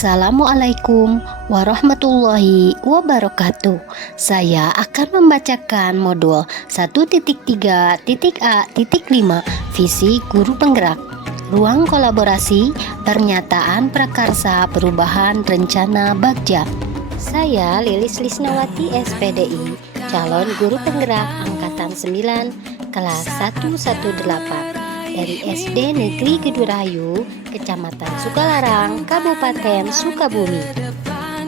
Assalamualaikum warahmatullahi wabarakatuh. Saya akan membacakan modul 1.3.A.5 Visi Guru Penggerak Ruang Kolaborasi Pernyataan Prakarsa Perubahan Rencana Bagja. Saya Lilis Lisnawati SPDI, calon guru penggerak angkatan 9 kelas 118 dari SD Negeri Gedurahayu, Kecamatan Sukalarang, Kabupaten Sukabumi.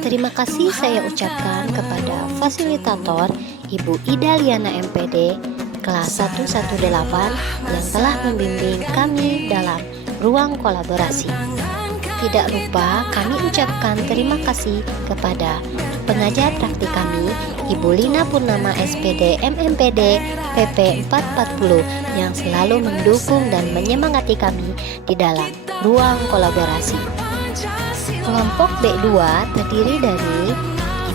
Terima kasih saya ucapkan kepada fasilitator Ibu Ida Liana MPD kelas 118 yang telah membimbing kami dalam ruang kolaborasi. Tidak lupa kami ucapkan terima kasih kepada pengajar praktik kami, Ibu Lina Purnama SPD MMPD PP 440 yang selalu mendukung dan menyemangati kami di dalam ruang kolaborasi. Kelompok B2 terdiri dari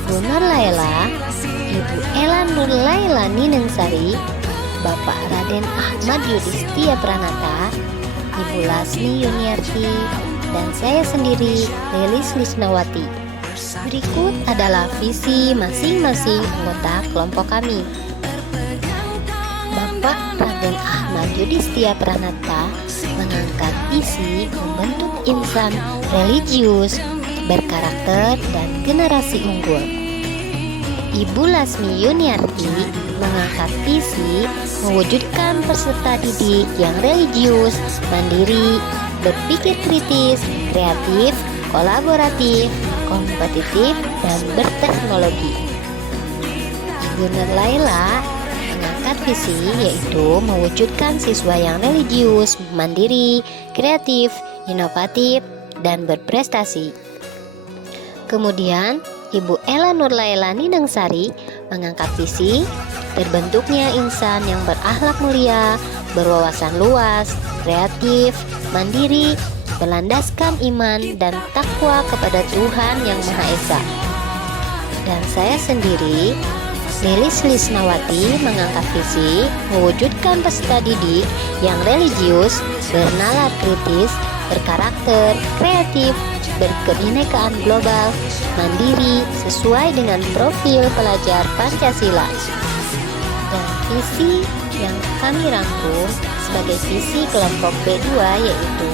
Ibu Nur Laila, Ibu Ela Nur Laila Ninengsari, Bapak Raden Ahmad Yudhistia Pranata, Ibu Lasmi Yuniarti, dan saya sendiri, Lilis Lisnawati. Berikut adalah visi masing-masing anggota kelompok kami. Bapak Raden Ahmad Yudhistia Pranata mengangkat visi membentuk insan religius, berkarakter, dan generasi unggul. Ibu Lasmi Yuniarti mengangkat visi mewujudkan peserta didik yang religius, mandiri, berpikir kritis, kreatif, kolaboratif, kompetitif, dan berteknologi. Ibu Nur Laila mengangkat visi yaitu mewujudkan siswa yang religius, mandiri, kreatif, inovatif, dan berprestasi. Kemudian Ibu Ela Nur Laila Ninengsari mengangkat visi terbentuknya insan yang berakhlak mulia, berwawasan luas, kreatif, mandiri, berlandaskan iman dan takwa kepada Tuhan Yang Maha Esa. Dan saya sendiri, Lilis Lisnawati, mengangkat visi mewujudkan peserta didik yang religius, bernalar kritis, berkarakter, kreatif, berkebinekaan global, mandiri, sesuai dengan profil pelajar Pancasila. Dan visi yang kami rangkum sebagai visi kelompok B2 yaitu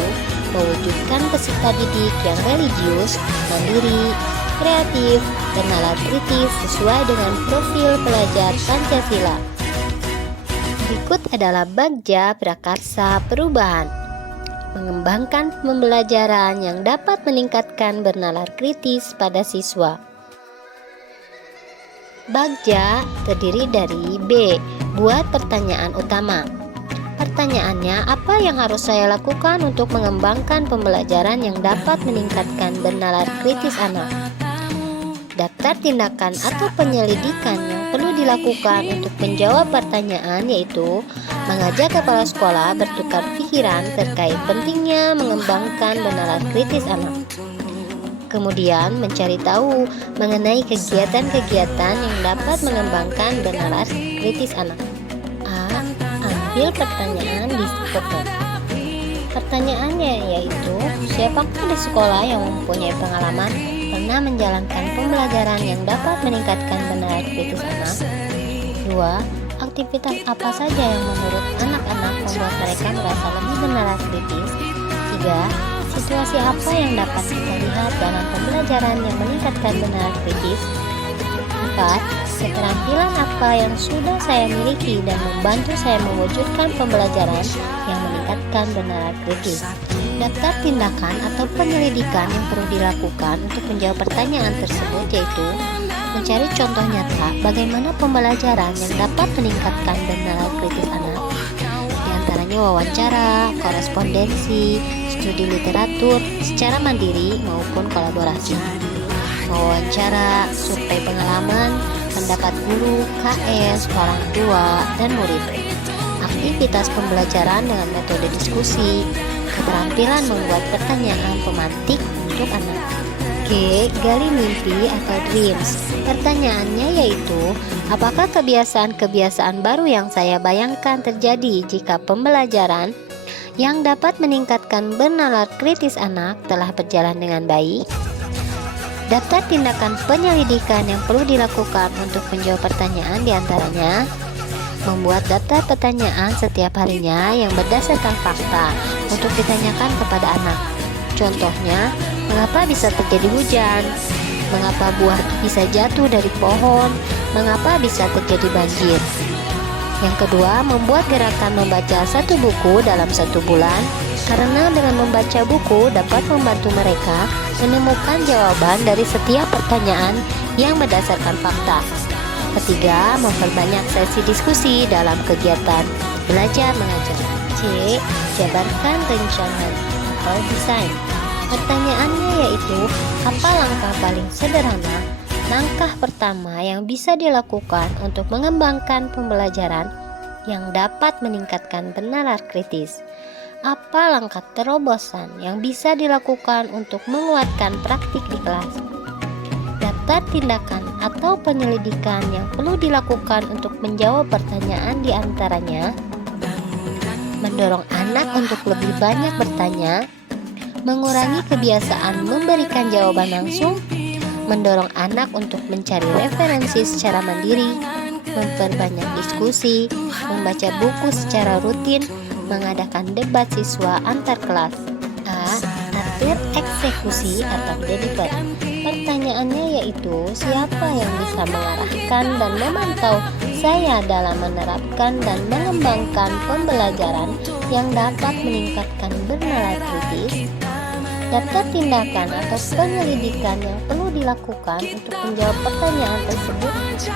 mewujudkan peserta didik yang religius, mandiri, kreatif, bernalar kritis sesuai dengan profil pelajar Pancasila. Berikut adalah Bagja Prakarsa Perubahan. Mengembangkan pembelajaran yang dapat meningkatkan bernalar kritis pada siswa. Bagja terdiri dari B. Buat pertanyaan utama. Pertanyaannya, apa yang harus saya lakukan untuk mengembangkan pembelajaran yang dapat meningkatkan bernalar kritis anak? Daftar tindakan atau penyelidikan yang perlu dilakukan untuk menjawab pertanyaan yaitu mengajak kepala sekolah bertukar pikiran terkait pentingnya mengembangkan bernalar kritis anak. Kemudian mencari tahu mengenai kegiatan-kegiatan yang dapat mengembangkan bernalar kritis anak. A. Ambil pertanyaan di Spoken. Pertanyaannya yaitu, siapakah di sekolah yang mempunyai pengalaman pernah menjalankan pembelajaran yang dapat meningkatkan bernalar kritis anak? 2. Aktivitas apa saja yang menurut anak-anak membuat mereka merasa lebih bernalar kritis? 3. Situasi apa yang dapat kita lihat dalam pembelajaran yang meningkatkan bernalar kritis? 4. Keterampilan apa yang sudah saya miliki dan membantu saya mewujudkan pembelajaran yang meningkatkan bernalar kritis? Daftar tindakan atau penyelidikan yang perlu dilakukan untuk menjawab pertanyaan tersebut yaitu mencari contoh nyata bagaimana pembelajaran yang dapat meningkatkan bernalar kritis anak. Di antaranya wawancara, korespondensi, studi literatur secara mandiri maupun kolaborasi. Wawancara, survei pengalaman, pendapat guru, KS, orang tua, dan murid. Aktivitas pembelajaran dengan metode diskusi, keterampilan membuat pertanyaan pemantik untuk anak. G. Gali mimpi atau dreams. Pertanyaannya yaitu, apakah kebiasaan-kebiasaan baru yang saya bayangkan terjadi jika pembelajaran yang dapat meningkatkan bernalar kritis anak telah berjalan dengan baik? Daftar tindakan penyelidikan yang perlu dilakukan untuk menjawab pertanyaan diantaranya membuat daftar pertanyaan setiap harinya yang berdasarkan fakta untuk ditanyakan kepada anak. Contohnya, mengapa bisa terjadi hujan? Mengapa buah bisa jatuh dari pohon? Mengapa bisa terjadi banjir? Yang kedua, membuat gerakan membaca satu buku dalam 1 bulan, karena dengan membaca buku dapat membantu mereka menemukan jawaban dari setiap pertanyaan yang berdasarkan fakta. Ketiga, memperbanyak sesi diskusi dalam kegiatan belajar mengajar. C. Jabarkan rencana atau desain. Pertanyaannya yaitu, apa langkah paling sederhana? Langkah pertama yang bisa dilakukan untuk mengembangkan pembelajaran yang dapat meningkatkan nalar kritis. Apa langkah terobosan yang bisa dilakukan untuk menguatkan praktik di kelas? Daftar tindakan atau penyelidikan yang perlu dilakukan untuk menjawab pertanyaan diantaranya mendorong anak untuk lebih banyak bertanya, mengurangi kebiasaan memberikan jawaban langsung, mendorong anak untuk mencari referensi secara mandiri, memperbanyak diskusi, membaca buku secara rutin, mengadakan debat siswa antar kelas. A. Atur eksekusi atau delivery. Pertanyaannya yaitu, siapa yang bisa mengarahkan dan memantau saya dalam menerapkan dan mengembangkan pembelajaran yang dapat meningkatkan nalar kritis? Daftar tindakan atau penyelidikan yang perlu dilakukan untuk menjawab pertanyaan tersebut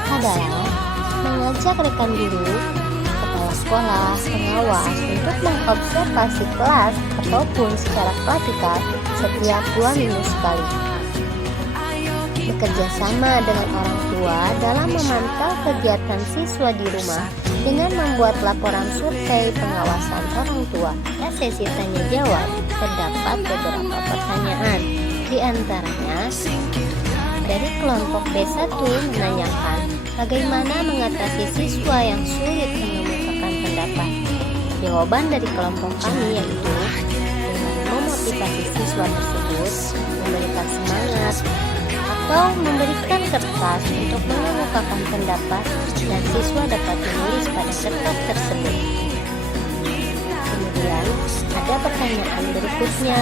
adalah mengajak rekan guru, kepala sekolah, pengawas untuk mengobservasi kelas ataupun secara klasikal setiap 2 minggu sekali. Bekerja sama dengan orang tua dalam memantau kegiatan siswa di rumah dengan membuat laporan survei pengawasan orang tua. Pada sesi tanya jawab terdapat beberapa pertanyaan, di antaranya dari kelompok B1 menanyakan bagaimana mengatasi siswa yang sulit mengemukakan pendapat. Jawaban dari kelompok kami yaitu dengan memotivasi siswa tersebut, memberikan semangat, atau memberikan kertas untuk mengemukakan pendapat dan siswa dapat menulis pada kertas tersebut. Kemudian ada pertanyaan berikutnya,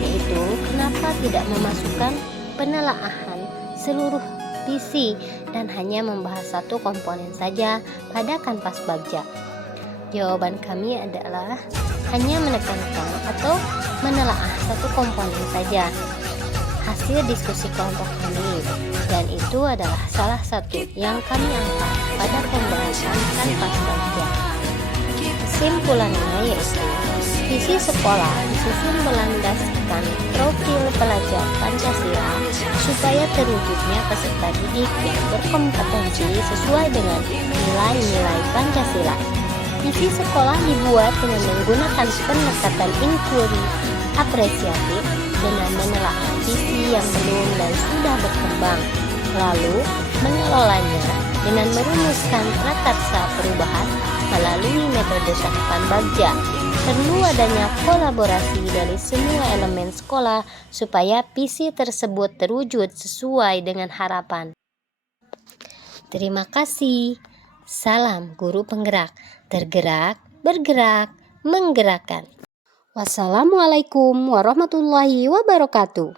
yaitu kenapa tidak memasukkan penelaahan seluruh visi dan hanya membahas satu komponen saja pada kanvas bagja. Jawaban kami adalah hanya menekankan atau menelaah satu komponen saja hasil diskusi kelompok kami, dan itu adalah salah satu yang kami angkat pada pembahasan kanvas bagja. Kesimpulannya yaitu visi sekolah disusun melandaskan profil pelajar Pancasila supaya terwujudnya peserta didik yang berkompetensi sesuai dengan nilai-nilai Pancasila. Visi sekolah dibuat dengan menggunakan pendekatan inquiry apresiatif dengan menelaah visi yang belum dan sudah berkembang, lalu mengelolanya dengan merumuskan prakarsa perubahan melalui metode cakupan bagja. Perlu adanya kolaborasi dari semua elemen sekolah supaya visi tersebut terwujud sesuai dengan harapan. Terima kasih. Salam guru penggerak, tergerak, bergerak, menggerakkan. Wassalamualaikum warahmatullahi wabarakatuh.